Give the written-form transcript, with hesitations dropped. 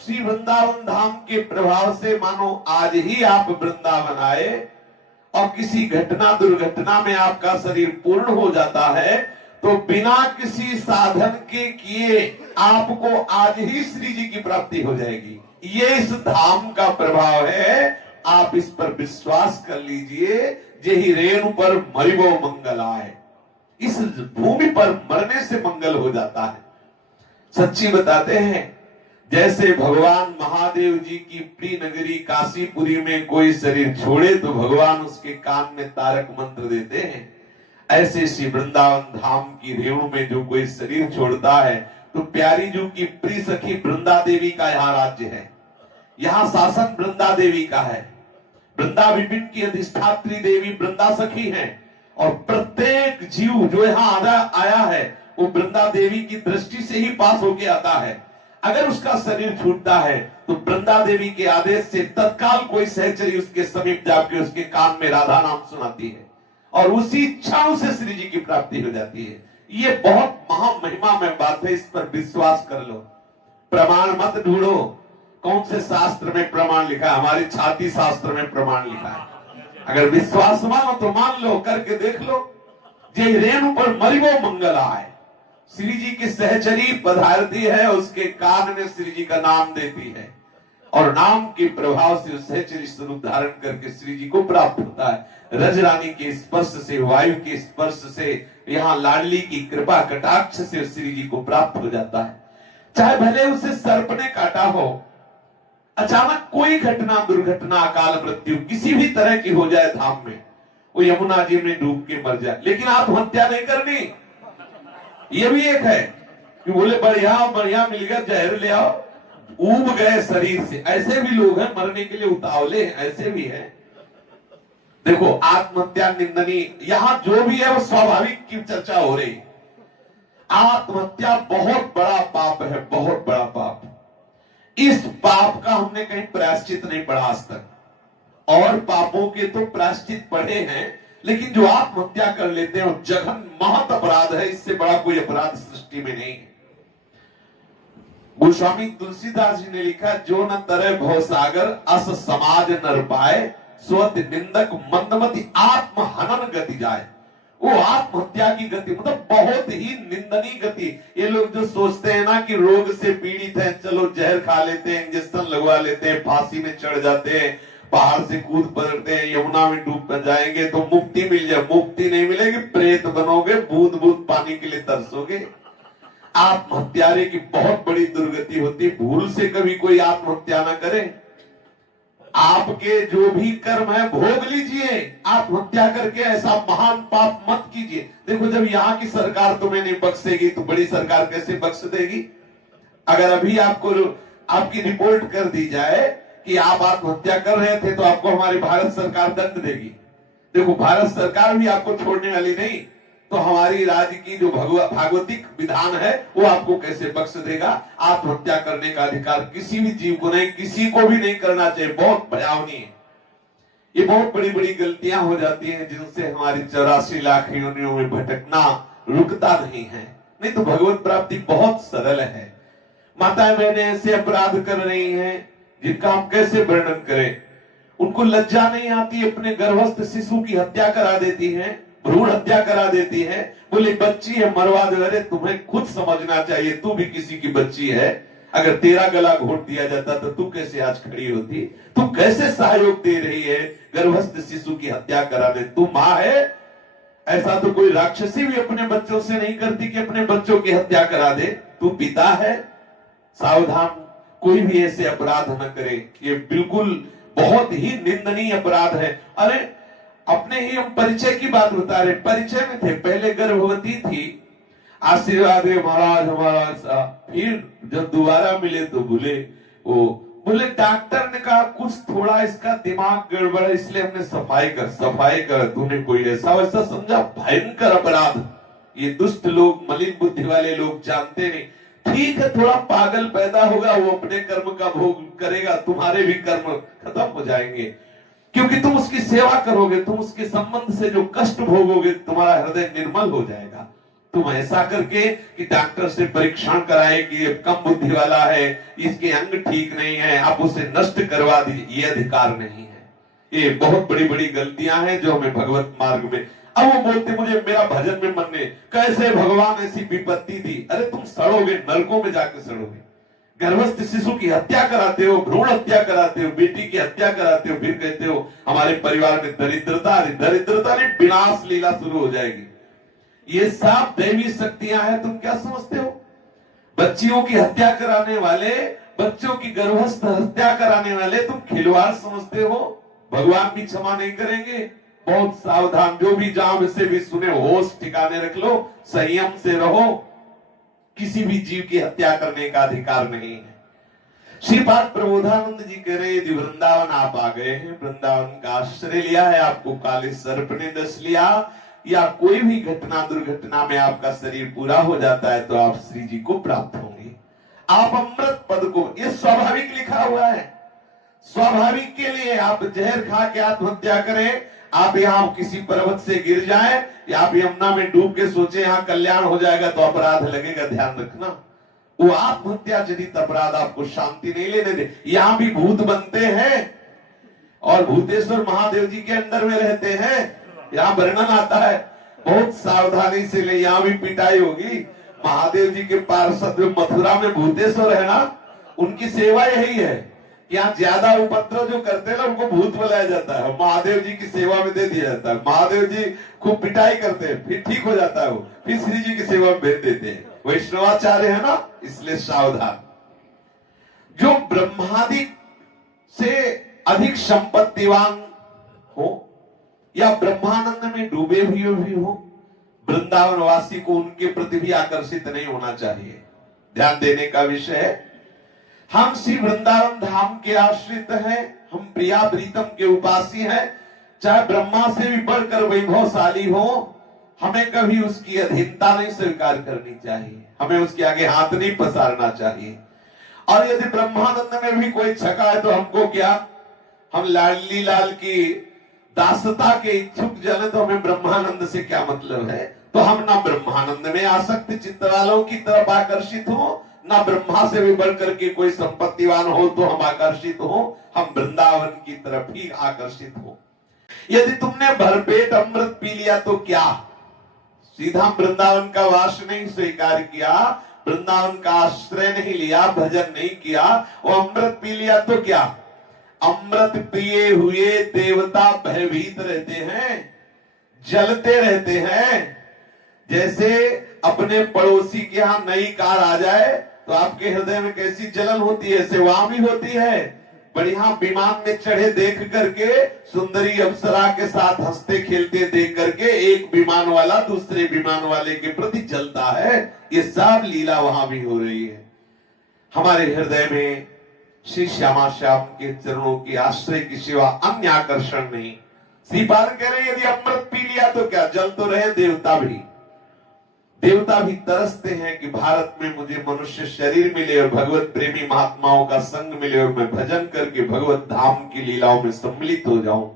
श्री वृंदावन धाम के प्रभाव से मानो आज ही आप वृंदावन आए और किसी घटना दुर्घटना में आपका शरीर पूर्ण हो जाता है, तो बिना किसी साधन के किए आपको आज ही श्री जी की प्राप्ति हो जाएगी। ये इस धाम का प्रभाव है। आप इस पर विश्वास कर लीजिए। यही रेणु पर मरिबो मंगल आए, इस भूमि पर मरने से मंगल हो जाता है। सच्ची बताते हैं, जैसे भगवान महादेव जी की प्रिय नगरी काशीपुरी में कोई शरीर छोड़े तो भगवान उसके कान में तारक मंत्र देते हैं, ऐसे श्री वृंदावन धाम की रेणु में जो कोई शरीर छोड़ता है तो प्यारी जी की प्रिय सखी वृंदा देवी का यहाँ राज्य है, यहाँ शासन वृंदा देवी का है। वृंदा विपिन की अधिष्ठात्री देवी वृंदा सखी है और प्रत्येक जीव जो यहाँ आया है वो वृंदा देवी की दृष्टि से ही पास होके आता है। अगर उसका शरीर छूटता है तो वृंदा देवी के आदेश से तत्काल कोई सहचरी उसके समीप जाके उसके कान में राधा नाम सुनाती है और उसी इच्छाओं से श्री जी की प्राप्ति हो जाती है। ये बहुत महामहिमा में बात है, इस पर विश्वास कर लो। प्रमाण मत ढूंढो कौन से शास्त्र में प्रमाण लिखा है, हमारी छाती शास्त्र में प्रमाण लिखा है। अगर विश्वास मानो तो मान लो, करके देख लो। जय रेणु पर मरिबो मंगल आए, श्री जी की सहचरी पधारती है, उसके कान में श्री जी का नाम देती है और नाम के प्रभाव से सहचरी स्वरूप धारण करके श्री जी को प्राप्त होता है। रजरानी के स्पर्श से, वायु के स्पर्श से, यहाँ लाडली की कृपा कटाक्ष से श्री जी को प्राप्त हो जाता है। चाहे भले उसे सर्प ने काटा हो, अचानक कोई घटना दुर्घटना अकाल मृत्यु किसी भी तरह की हो जाए धाम में, वो यमुना जी में डूब के मर जाए, लेकिन आत्महत्या नहीं करनी। ये भी एक है कि बोले बढ़िया बढ़िया मिल गया जहर ले आओ, ऊब गए शरीर से। ऐसे भी लोग हैं, मरने के लिए उतावले हैं, ऐसे भी हैं। देखो आत्महत्या निंदनीय, यहां जो भी है वो स्वाभाविक की चर्चा हो रही। आत्महत्या बहुत बड़ा पाप है, बहुत बड़ा पाप। इस पाप का हमने कहीं प्रायश्चित नहीं पढ़ा आज तक। और पापों के तो प्रायश्चित पढ़े हैं, लेकिन जो आत्महत्या कर लेते हैं वो जघन महत अपराध है। इससे बड़ा कोई अपराध सृष्टि में नहीं है। गोस्वामी तुलसीदास जी ने लिखा, जो न तरे भवसागर अस समाज नर पाए, स्वत निंदक मंदमति आत्म हनन गति जाए। वो आत्महत्या की गति मतलब बहुत ही निंदनीय गति। ये लोग जो सोचते हैं ना कि रोग से पीड़ित हैं, चलो जहर खा लेते हैं, इंजेक्शन लगवा लेते हैं, फांसी में चढ़ जाते हैं, पहाड़ से कूद पड़ते हैं, यमुना में डूब जाएंगे तो मुक्ति मिल जाए। मुक्ति नहीं मिलेगी, प्रेत बनोगे, बूंद बूंद पानी के लिए तरसोगे। आत्महत्यारे की बहुत बड़ी दुर्गति होती। भूल से कभी कोई आत्महत्या ना करे। आपके जो भी कर्म है भोग लीजिए, आत्महत्या करके ऐसा महान पाप मत कीजिए। देखो जब यहाँ की सरकार तुम्हें नहीं बख्शेगी तो बड़ी सरकार कैसे बख्श देगी। अगर अभी आपको आपकी रिपोर्ट कर दी जाए कि आप आत्महत्या कर रहे थे तो आपको हमारी भारत सरकार दंड देगी। देखो भारत सरकार भी आपको छोड़ने वाली नहीं, तो हमारी राज्य की जो भागवतिक विधान है वो आपको कैसे बख्श देगा। आत्महत्या करने का अधिकार किसी भी जीव को नहीं, किसी को भी नहीं करना चाहिए। बहुत भयावनी है। ये बहुत बड़ी बड़ी गलतियां हो जाती हैं जिनसे हमारी 84 लाख योनियों में भटकना रुकता नहीं है। नहीं तो भगवत प्राप्ति बहुत सरल है। माताएं बहनें ऐसे अपराध कर रही हैं जिनका हम कैसे वर्णन करें। उनको लज्जा नहीं आती, अपने गर्भस्थ शिशु की हत्या करा देती हैं, भ्रूण हत्या करा देती है। बोले बच्ची है मरवा दो। अरे तुम्हें खुद समझना चाहिए, तू भी किसी की बच्ची है। अगर तेरा गला घोट दिया जाता तो तू कैसे आज खड़ी होती। तू कैसे सहयोग दे रही है गर्भस्थ शिशु की हत्या करा दे। तू माँ है, ऐसा तो कोई राक्षसी भी अपने बच्चों से नहीं करती कि अपने बच्चों की हत्या करा दे। तू पिता है, सावधान, कोई भी ऐसे अपराध न करे। ये बिल्कुल बहुत ही निंदनीय अपराध है। अरे अपने ही हम परिचय की बात बता रहे, परिचय में थे, पहले गर्भवती थी, आशीर्वाद है महाराज हमारा सा। फिर जब दोबारा मिले तो बोले डॉक्टर ने कहा कुछ थोड़ा इसका दिमाग गड़बड़ है, इसलिए हमने सफाई कर। तूने कोई ऐसा वैसा समझा। भयंकर अपराध। ये दुष्ट लोग, मलिन बुद्धि वाले लोग जानते नहीं। ठीक है थोड़ा पागल पैदा होगा, वो अपने कर्म का भोग करेगा, तुम्हारे भी कर्म खत्म हो जाएंगे, क्योंकि तुम उसकी सेवा करोगे, तुम उसके संबंध से जो कष्ट भोगोगे तुम्हारा हृदय निर्मल हो जाएगा। तुम ऐसा करके कि डॉक्टर से परीक्षण कराए कि ये कम बुद्धि वाला है, इसके अंग ठीक नहीं है, आप उसे नष्ट करवा दीजिए, ये अधिकार नहीं है। ये बहुत बड़ी बड़ी गलतियां हैं जो हमें भगवत मार्ग में। अब वो बोलते मुझे मेरा भजन में मन नहीं, कैसे भगवान ऐसी विपत्ति दी? अरे तुम सड़ोगे, नरकों में जाकर सड़ोगे। गर्भस्थ शिशु की हत्या कराते हो, भ्रूण हत्या कराते हो, बेटी की हत्या कराते हो, फिर कहते हो हमारे परिवार में दरिद्रता। अरे दरिद्रता नहीं, विनाश लीला शुरू हो जाएगी। ये सब दैवी शक्तियां हैं, तुम क्या समझते हो? बच्चियों की हत्या कराने वाले, बच्चों की गर्भस्थ हत्या कराने वाले तुम खिलवाड़ समझते हो? भगवान भी क्षमा नहीं करेंगे। बहुत सावधान, जो भी जहां से भी सुने होश ठिकाने रख लो, संयम से रहो। किसी भी जीव की हत्या करने का अधिकार नहीं है। श्रीपाद प्रबोधानंद जी कह रहे यदि वृंदावन आप आ गए हैं, वृंदावन का आश्रय लिया है, आपको काले सर्प ने डस लिया, या कोई भी घटना दुर्घटना में आपका शरीर पूरा हो जाता है, तो आप श्री जी को प्राप्त होंगे। आप अमृत पद को, ये स्वाभाविक लिखा हुआ है। स्वाभाविक के लिए आप जहर खा के आत्महत्या करें, आप यहाँ किसी पर्वत से गिर जाएं, या आप यमुना में डूब के सोचे यहाँ कल्याण हो जाएगा, तो अपराध लगेगा। ध्यान रखना, वो आत्महत्या जनित अपराध आपको शांति नहीं लेने दे। यहाँ भी भूत बनते हैं और भूतेश्वर महादेव जी के अंदर में रहते हैं। यहाँ वर्णन आता है, बहुत सावधानी से ले, यहाँ भी पिटाई होगी। महादेव जी के पार्षद मथुरा में भूतेश्वर है ना, उनकी सेवा यही है। यहाँ ज्यादा उपद्रव जो करते हैं ना, उनको भूत बुलाया जाता है, महादेव जी की सेवा में दे दिया जाता है। महादेव जी खूब पिटाई करते हैं, फिर ठीक हो जाता है वो, फिर श्री जी की सेवा में भेज देते हैं। वैष्णवाचार्य है ना, इसलिए सावधान। जो ब्रह्मादि से अधिक संपत्तिवान हो या ब्रह्मानंद में डूबे हुए भी हो, वृंदावन वासी को उनके प्रति भी आकर्षित नहीं होना चाहिए। ध्यान देने का विषय है। हम श्री वृंदावन धाम के आश्रित हैं, हम प्रिया प्रीतम के उपासी हैं। चाहे ब्रह्मा से भी बढ़कर वैभवशाली हो, हमें कभी उसकी अधीनता नहीं स्वीकार करनी चाहिए, हमें उसके आगे हाथ नहीं पसारना चाहिए। और यदि ब्रह्मानंद में भी कोई छका है तो हमको क्या, हम लाडली लाल की दासता के इच्छुक जन, तो हमें ब्रह्मानंद से क्या मतलब है? तो हम ना ब्रह्मानंद में आसक्त चित्त वालों की तरफ आकर्षित हो, ना ब्रह्मा से भी बढ़कर के कोई संपत्तिवान हो तो हम आकर्षित हो, हम वृंदावन की तरफ ही आकर्षित हो। यदि तुमने भरपेट अमृत पी लिया तो क्या, सीधा वृंदावन का वास नहीं स्वीकार किया, वृंदावन का आश्रय नहीं लिया, भजन नहीं किया, वो अमृत पी लिया तो क्या? अमृत पिए हुए देवता भयभीत रहते हैं, जलते रहते हैं। जैसे अपने पड़ोसी के यहाँ नई कार आ जाए तो आपके हृदय में कैसी जलन होती है, ऐसे वहां भी होती है। बढ़िया विमान में चढ़े देख करके, सुंदरी अप्सरा के साथ हंसते खेलते देख करके एक विमान वाला दूसरे विमान वाले के प्रति जलता है। ये सब लीला वहां भी हो रही है। हमारे हृदय में श्री श्यामा श्याम के चरणों के आश्रय की सिवा अन्य आकर्षण नहीं। श्रीपाद कह रहे यदि अमृत पी लिया तो क्या, जल तो रहे देवता भी। देवता भी तरसते हैं कि भारत में मुझे मनुष्य शरीर मिले और भगवत प्रेमी महात्माओं का संग मिले और मैं भजन करके भगवत धाम की लीलाओं में सम्मिलित हो जाऊं।